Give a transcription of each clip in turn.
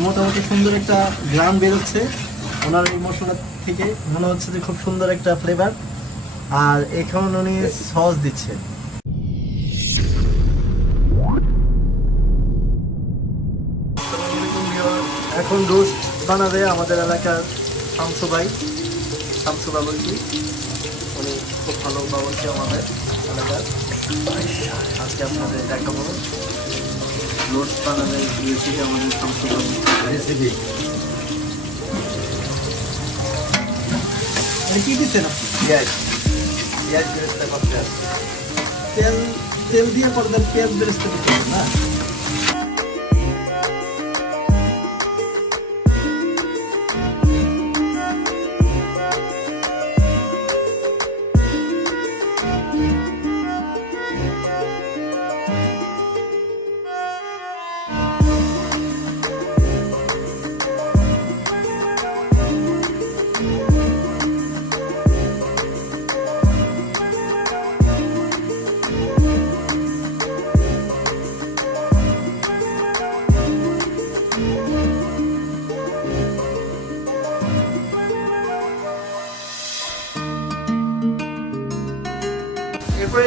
মোটামুটি সুন্দর একটা গ্রাম বেরোচ্ছে ওনার এই মশলা থেকে, মনে হচ্ছে যে খুব সুন্দর একটা ফ্লেভার। আর এখন উনি সস দিচ্ছেন। এখন রোস্ট বানাবে আমাদের এলাকার শামসু বাবুর্চি। উনি খুব ভালো বাবুর্চি আমাদের এলাকার। আজকে আপনাদের দেখাবো রোস্ট বানানোর রেসিপি আমাদের শামসু বাবুর্চি রেসিপি। কি দিচ্ছেন আপনি? পেঁয়াজ বেরেস্তা করতে আছে। তেল দিয়ে করবেন, পেঁয়াজ বেরেস্তা দিচ্ছেন না?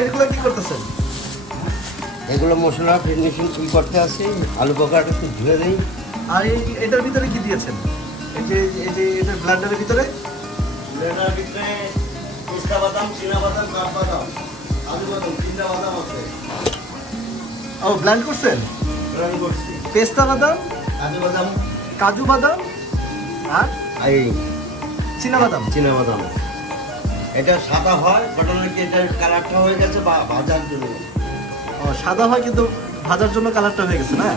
এগুলো কি করতেছেন? এগুলো মশলা ফিনিশিং করতে আসি, আলু বকাটা একটু ধুয়ে দেই। আর এটার ভিতরে কি দিয়েছেন? এই যে এটা ব্লেন্ডারের ভিতরে পিস্তা বাদাম, চীনা বাদাম, কাঠবাদাম, আলু বাদাম, তিনটা বাদাম আছে। ও ব্লেন্ড করছেন? ব্লেন্ড করছি। পেস্তা বাদাম, কাজু বাদাম আর এই চীনা বাদাম। এটা সাদা হয়, ঘটনা কি এটার কালারটা হয়ে গেছে ভাজার জন্য। ও সাদা হয় কিন্তু ভাজার জন্য কালারটা হয়ে গেছে না?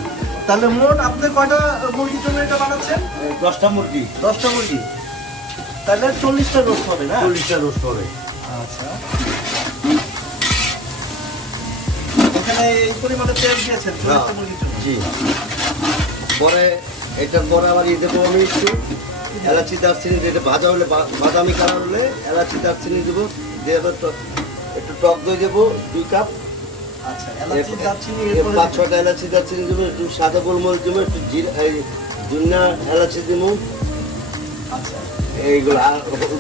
তাহলে মোট আপনি কয়টা মুরগির জন্য এটা বানাচ্ছেন? 10টা মুরগি। 10টা মুরগি, তাহলে 40টা রোস্ট হবে না? 40টা রোস্ট হবে। আচ্ছা, এখানে এই পরিমাণে তেল দিয়েছেন 40টা মুরগির জন্য? জি। পরে এটার পরে আবার দেবো আমি একটু এলাচি, দারচিনি। যেটা ভাজা হলে, বাদামি কালার হলে এলাচি, দারচিনি দেবো। দিয়ে একটু টক দই দেবো 2 কাপ। আচ্ছা, এলাচি দারচিনি 5-6টা এলাচি, দারচিনি দেবো। একটু সাদা গোলমরিচ দেবো, একটু জিরা, এলাচি দেবো। আচ্ছা, এইগুলো আর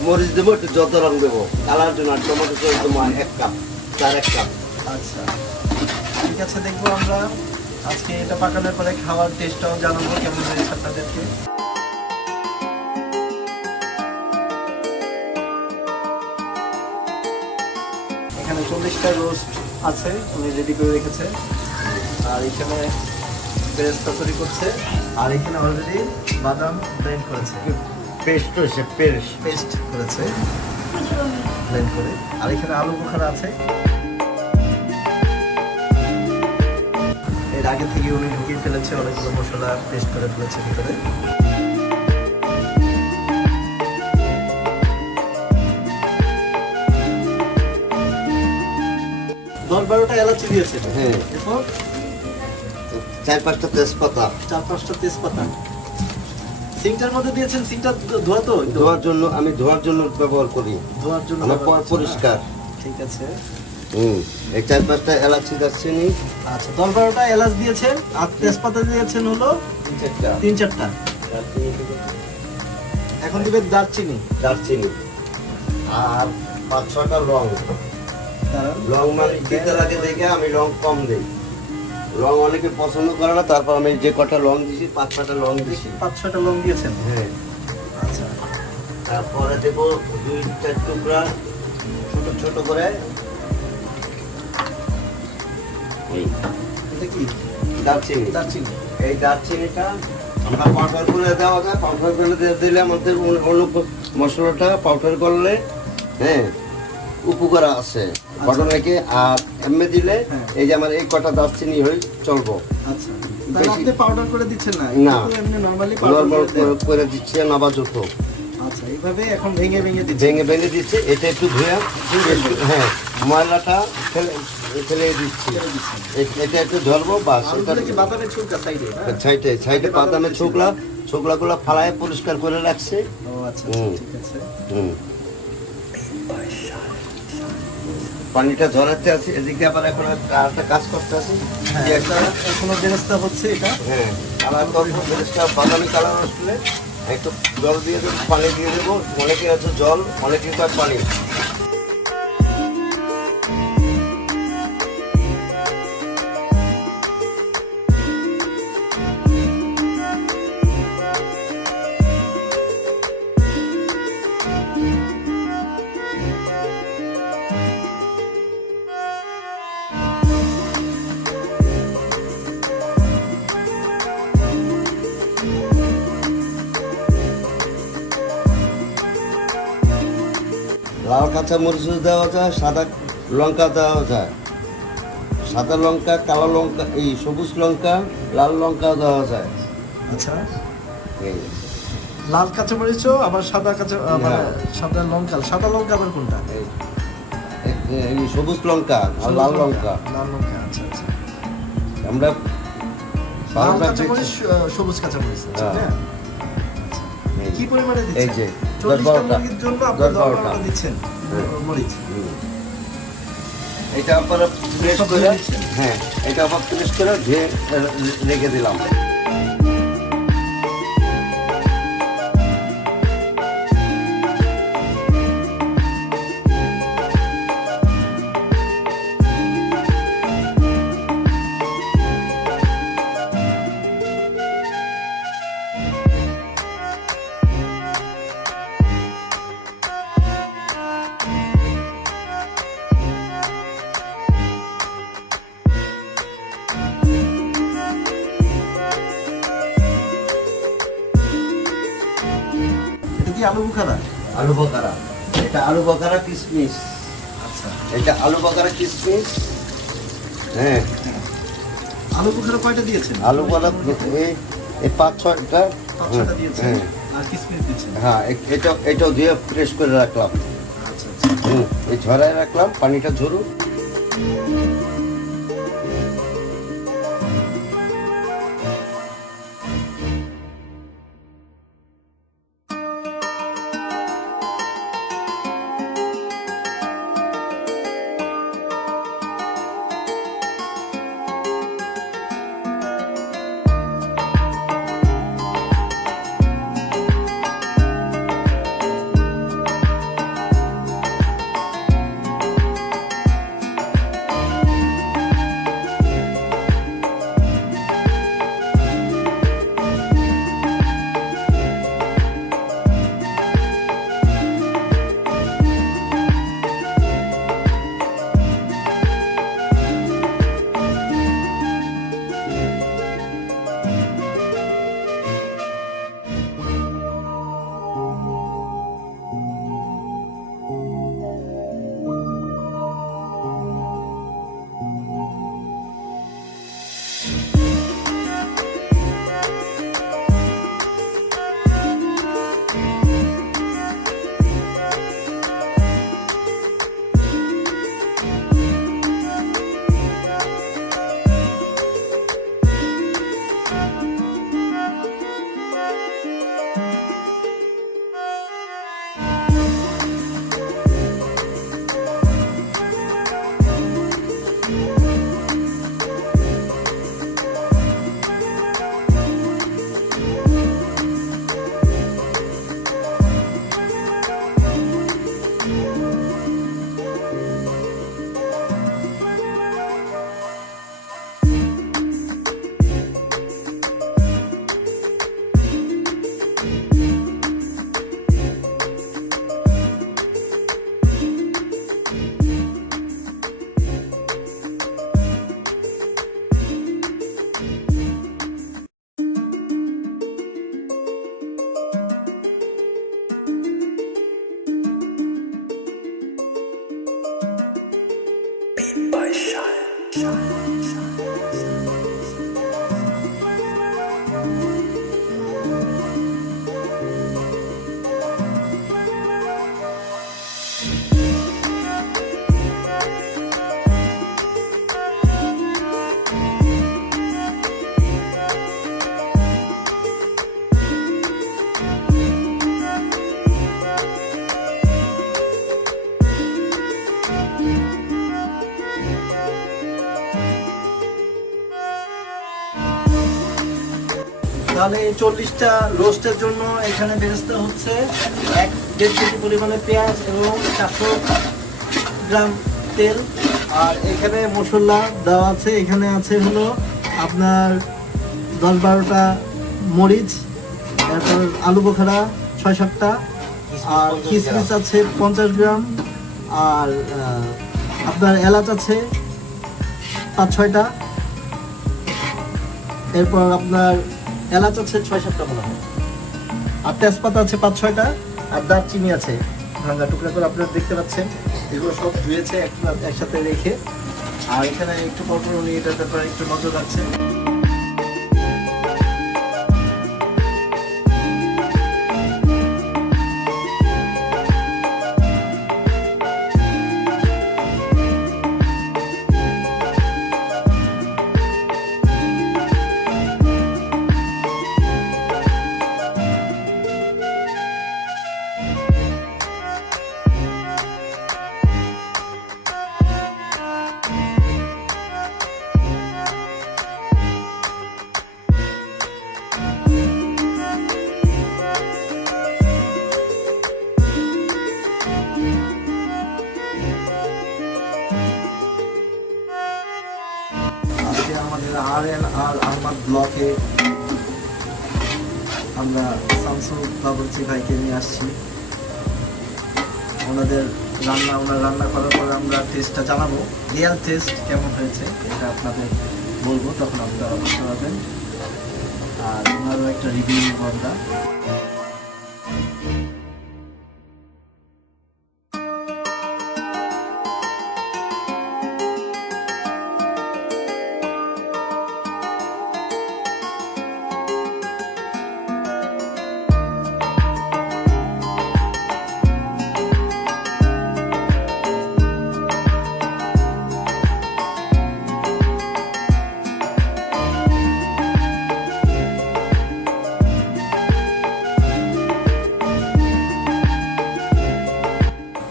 মরিচ দেবো, একটু যত রং দেবো কালার জন্য। আর টমেটো সস দেবো 1 কাপ, 1 কাপ। আচ্ছা ঠিক আছে, দেখবো আমরা আজকে এটা পাকানোর পরে খাওয়ার টেস্টটাও জানাবো কেমন হয়েছে আপনাদেরকে। এখানে 40টা রোস্ট আছে, উনি রেডি করে রেখেছে। আর এখানে বেরেস্তা তৈরি করছে। আর এখানে অলরেডি বাদাম ব্লেন্ড করেছে, পেস্ট হয়েছে, পেস্ট করেছে ব্লেন্ড করে। আর এখানে আলু বোখারা আছে, এর আগে থেকে উনি ঢুকিয়ে ফেলেছে, অনেকগুলো মশলা পেস্ট করে ফেলেছে ভিতরে। দশ 12টা এলাচি দিয়েছে। হ্যাঁ, এরপর 4-5টা তেজপাতা। 4-5টা তেজপাতা সিংটার মধ্যে দিয়েছেন। সিংটা ধোয়া তো? আমি ধোয়ার জন্য ব্যবহার করি। ধোয়ার জন্য পরিষ্কার। ঠিক আছে। এই 4-5টা এলাচি, দারচিনি। আচ্ছা, 10-12টা এলাচ দিয়েছেন। আর তেজপাতা দিয়েছেন হলো 3-4টা। এখন দিবেন দারচিনি। আর 5-6টা লং। মানে দিতে লাগে দেখে আমি লং কম দিই। লং অনেকে পছন্দ করে না, তারপর আমি যে কটা লং দিছি 5-6টা লং দিছি। 5-6টা লং দিয়েছেন? হ্যাঁ। আচ্ছা, তারপরে দেবো 2-4 টুকরা ছোট ছোট করে। এটা কি? দারচিনি। এই দারচিনিটা আমরা পাউডার করে দেওয়া যায়। পাউডার করে দিলে আমাদের অন্য মশলাটা পাউডার করলে হ্যাঁ উপকার আছে ঘটনাকে। আর এমনি দিলে এই যে আমার এই কটা দারচিনি হয়ে চলবো। আচ্ছা, তাহলে আপনি পাউডার করে দিচ্ছেন না? না, এমনি নরমালি নরমাল করে দিচ্ছি নাবাজত। আচ্ছা, এইভাবে এখন ভেঙে দিচ্ছে। এটা একটু ধুয়ে হ্যাঁ ময়লাটা ফেলে দিচ্ছি। এটা একটু ধরবো বাস। বাদামের ছুলকা সাইডে বাদামের ছোকলাগুলো ফালায় পরিষ্কার করে রাখছে। ও আচ্ছা, ঠিক আছে। পানিটা ঝরাতে আছে, এদিকে আবার এখন একটা কাজ করতে আছে। হ্যাঁ, যে একটা এখনো বেরেস্তা হচ্ছে এটা। হ্যাঁ কালার করবো, বেরেস্তা বাদামি কালার আসলে একটু জল দিয়ে দেবো, পানি দিয়ে দেবো। অনেকে আছে জল, অনেকে কয় পানি। লাল কাঁচা মরিচ দেওয়া যায়, সাদা লঙ্কা দেওয়া যায়, সাদা লঙ্কা, কালো লঙ্কা, এই সবুজ লঙ্কা, লাল লঙ্কা দেওয়া যায়। আচ্ছা, এই লাল কাঁচামরিচও আবার সাদা আবার হ্যাঁ। সাদা লঙ্কা আবার কোনটা? এই সবুজ লঙ্কা আর লাল লঙ্কা লাল লঙ্কা, আচ্ছা আচ্ছা। আমরা লাল বারোটা কাঁচামরিচ, সবুজ কাঁচামরিচ, আচ্ছা, হ্যাঁ। হ্যাঁ। এই- কি পরিমাণে দিচ্ছেন? এই যে 40টা 10-12টা। মুরগির জন্য আপনি 10-12টা 10-12টা দিচ্ছেন মরিচ। এটা আপনারা প্রেস সব করে, দিয়ে দিচ্ছেন? হ্যাঁ এটা আবার প্রেস করে ধুয়ে রেখে দিলাম। এটা কি আলু বুখারা? আলু বকারা, এটা আলু বকারা কিশমিশ, আচ্ছা, এটা আলু বকারা কিশমিশ। হ্যাঁ আলু বুখারা কয়টা দিয়েছেন? আলু বকারা এই 5-6টা। 5-6টা দিয়েছেন হ্যাঁ আর কিসমিস দিচ্ছেন। হ্যাঁ এটাও দিয়ে প্রেস করে রাখলাম। আচ্ছা আচ্ছা। এই ঝরায় রাখলাম, পানিটা ঝরুক। তাহলে এই 40টা রোস্টের জন্য এখানে বেরেস্তা হচ্ছে 1.5 কেজি পরিমাণে পেঁয়াজ এবং 400 গ্রাম তেল। আর এখানে মশলা দেওয়া আছে, এখানে আছে হলো আপনার 10-12টা মরিচ, তারপর আলু বোখারা 6-7টা, আর কিশমিশ আছে 50 গ্রাম, আর আপনার এলাচ আছে 5-6টা, এরপর আপনার এলাচ আছে 6-7টা মনে হয়, আর তেজপাতা আছে 5-6টা, আর দারচিনি আছে ভাঙা টুকরা করে আপনারা দেখতে পাচ্ছেন। এগুলো সব ধুয়েছে একসাথে রেখে। আর এখানে একটু পর উনি এটার ব্যাপারে একটু নজর রাখছেন। আমাদের RNR আহমদ ব্লকে আমরা শামসুল বাবুর্চি ভাইকে নিয়ে আসছি। ওনারা রান্না করার পর আমরা টেস্টটা জানাবো, রিয়েল টেস্ট কেমন হয়েছে এটা আপনাদের বলবো, তখন আপনারা বুঝতে পারবেন। আর ওনারও একটা রিভিউ আমরা।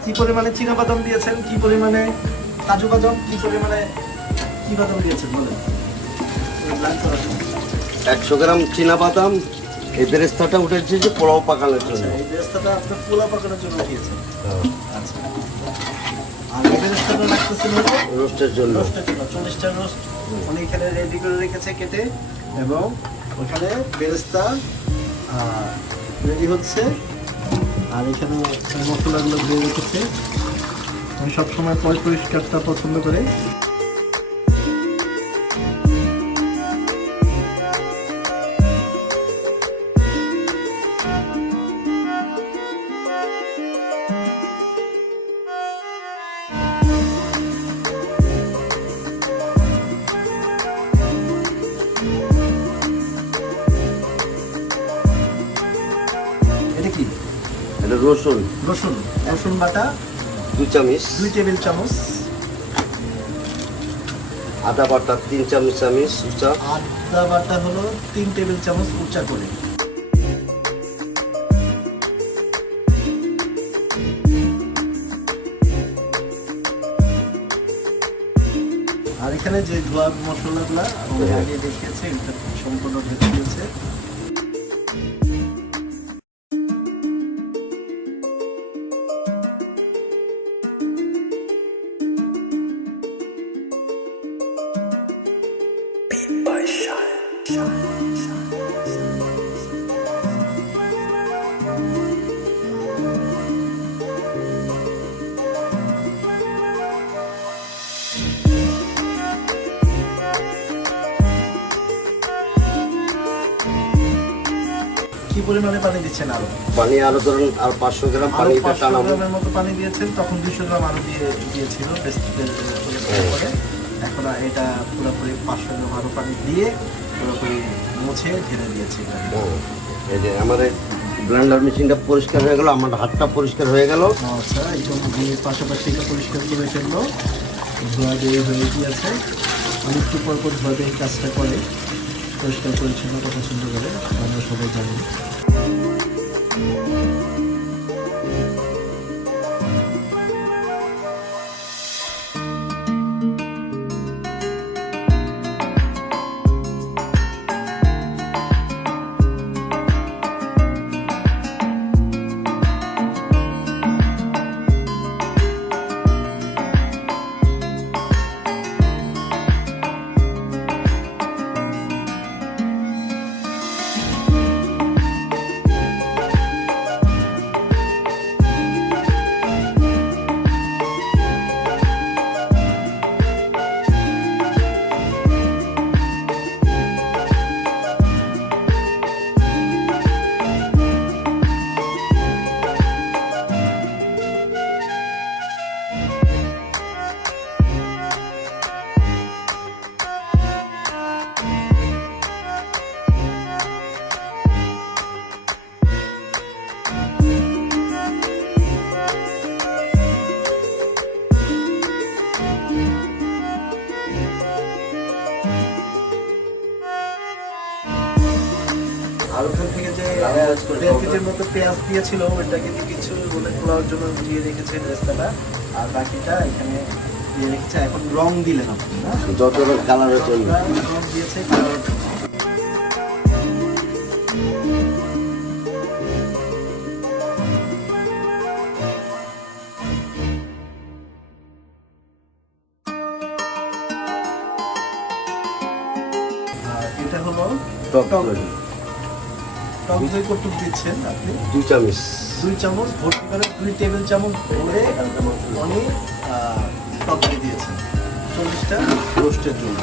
কি পরিমাণে চীনা বাদাম দিয়েছেন, কি পরিমাণে কাজু বাদাম, কি পরিমাণে কি বাদাম দিয়েছেন বলেন। 100 গ্রাম চীনা বাদাম। এই বেরেস্তাটা উঠেছে যে পোলাও পাকানোর জন্য। এই বেরেস্তাটা আপনার পোলাও পাকানোর জন্য দিয়েছেন। আচ্ছা। আর এই বেরেস্তাটা রাখতেছেন রোস্টের জন্য। 40টা রোস্ট উনি এখানে রেডি করে রেখেছে কেটে, এবং ওখানে বেরেস্তা রেডি হচ্ছে। আর এখানে মশলাগুলো ধুয়ে রেখেছে। আমি সবসময় পরিষ্কারটা পছন্দ করি। এটা কি? এটা রসুন। রসুন বাটা 2 চামচ। 2 টেবিল চামচ। আদা বাটা 3 চামচ উঁচা। আদা বাটা হলো 3 টেবিল চামচ উঁচা করে। আর এখানে যে ধোয়া মশলাগুলো আমি আগে দেখিয়েছি, এটা সম্পূর্ণ ঢেকে দিয়েছে। কি পরিমাণে পানি দিচ্ছেন? পানি আরো ধরুন আর 500 গ্রাম পানি গ্রামের মতো পানি দিয়েছেন, তখন 200 গ্রাম আরো দিয়েছিল পরে। এখন এটা পুরোপুরি 500 গ্রাম আরো পানি দিয়ে পুরোপুরি মুছে ঢেলে দিয়েছে। এই যে আমার ব্লেন্ডার মেশিনটা পরিষ্কার হয়ে গেল, আমার হাতটা পরিষ্কার হয়ে গেল। আচ্ছা, একদম পাশাপাশি এটা পরিষ্কার করে ফেললো, ধোয়া দিয়ে হয়ে গিয়েছে। আমি একটু পর ধোয়া দিয়ে কাজটা করে, পরিষ্কার পরিচ্ছন্নতা পছন্দ করে, আমরা সবাই জানি। দেড় কেজির মতো পেঁয়াজ দিয়েছিল, ওইটা কিন্তু কিছু বলে খোলার জন্য দিয়ে রেখেছে বেরেস্তাটা, আর বাকিটা এখানে দিয়ে রেখেছে। এখন রং দিলেন আপনি না, যত কালারের জন্য রং দিয়েছে কালার। এটা হলো টক টক দই। টক দই কতটুকু দিচ্ছেন আপনি? 2 চামচ। 2 চামচ ভর্তি করে 2 টেবিল চামচ ভরে উনি টক দই দিয়েছেন 40টা রোস্টের জন্য।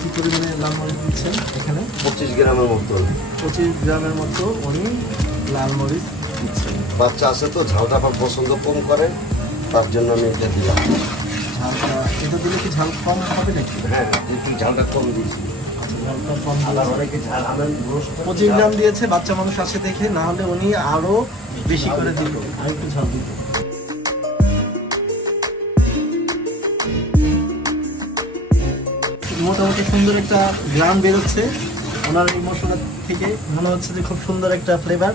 কি পরিমাণে লাল মরিচ দিচ্ছেন এখানে? 25 গ্রামের মতো। 25 গ্রামের মতো উনি লাল মরিচ দিচ্ছেন। বাচ্চা আছে তো ঝালটা আবার পছন্দ কম করে, তার জন্য আমি এটা দিলাম। ঝালটা এটা দিলে কি ঝাল কম হবে নাকি? হ্যাঁ, একটু ঝালটা কম দিয়েছি। ঝালটা কম আবার দিয়েছে। অনেকে ঝাল আবার 25 গ্রাম দিয়েছে, বাচ্চা মানুষ আছে দেখে, না হলে উনি আরো বেশি করে দিত, আর একটু ঝাল দিত। মোটামুটি সুন্দর একটা গ্রাম বেরোচ্ছে ওনার এই মশলা থেকে, মনে হচ্ছে যে খুব সুন্দর একটা ফ্লেভার।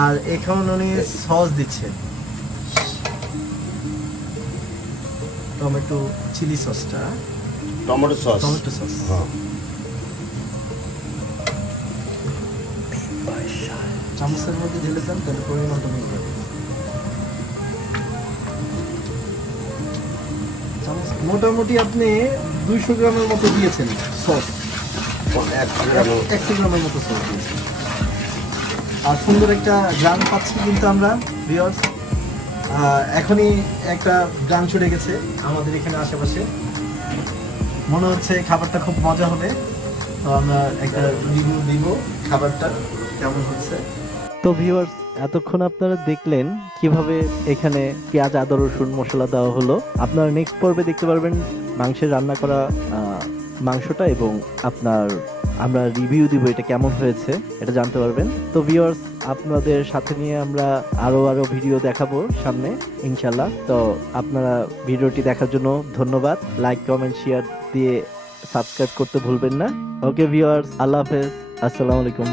আর এখন উনি সস দিচ্ছেন, টমেটো চিলি সসটা, টমেটো সস। Tomato sauce. হ্যাঁ। চামচের মধ্যে ঢেলে দেন, তাহলে পরিমাণটা বুঝতে পারবেন। মোটামুটি আপনি 200 গ্রামের মতো দিয়েছেন সস, 100 গ্রামের মতো সস দিয়েছেন। আর সুন্দর একটা গান পাচ্ছি কিন্তু আমরা ভিউয়ার্স। এখনই একটা গান ছুটে গেছে আমাদের এখানে আশেপাশে, মনে হচ্ছে খাবারটা খুব মজা হবে। তো আমরা একটা রিভিউ দিব খাবারটা কেমন হচ্ছে। তো ভিউয়ার্স, এতক্ষণ আপনারা দেখলেন কিভাবে এখানে পেঁয়াজ আদা রসুন মশলা দেওয়া হলো। আপনারা নেক্সট পর্বে দেখতে পারবেন মাংসের রান্না করা মাংসটা, এবং আপনার আমরা রিভিউ দিব এটা কেমন হয়েছে, এটা জানতে পারবেন। তো ভিউয়ার্স, আপনাদের সাথে নিয়ে আমরা আরো ভিডিও দেখাবো সামনে ইনশাল্লাহ। তো আপনারা ভিডিওটি দেখার জন্য ধন্যবাদ। লাইক কমেন্ট শেয়ার দিয়ে সাবস্ক্রাইব করতে ভুলবেন না। ওকে ভিউয়ার্স, আল্লাহ হাফেজ, আসসালামু আলাইকুম।